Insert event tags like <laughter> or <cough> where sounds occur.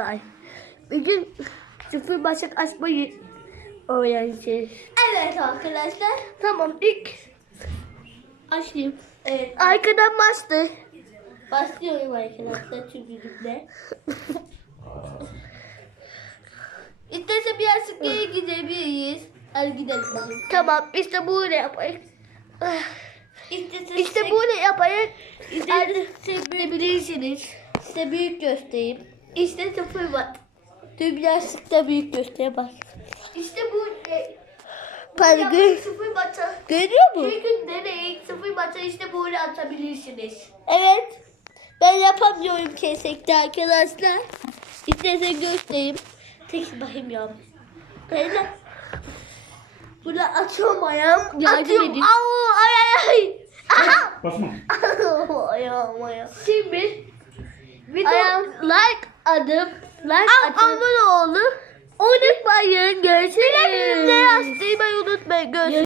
Ay. Bugün sıfır başlık açmayı öğreneceğiz. Evet arkadaşlar. Tamam ilk açayım. Evet. Arkadan başlı. Başlıyorum arkadaşlar çözümle. <laughs> İsterse biraz sıkıya gidebiliriz. Hadi gidelim. Tamam işte böyle yapayım. İsterse İşte böyle yapayım. İsterse Edebilirsiniz. size büyük göstereyim. İşte sıfır sık da büyük göstereyim bak. İşte bu e, Pardon. yapayım sıfır maça. Görüyor musun? Bir gün deneyin sıfır maça işte böyle atabilirsiniz. Evet. Ben yapamıyorum kesinlikle arkadaşlar. İsterse göstereyim. Tek bakayım ya. Öyle. Bunu atıyorum ayağım. Yardım atıyorum. edin. Au, ay ay ay. Aha. Basma. <laughs> ayağım ayağım. Şimdi video Ayağım. like adım like Al, atıp abone olun. Unutmayın görüşürüz. Bildirimleri açmayı unutmayın. Görüşürüz.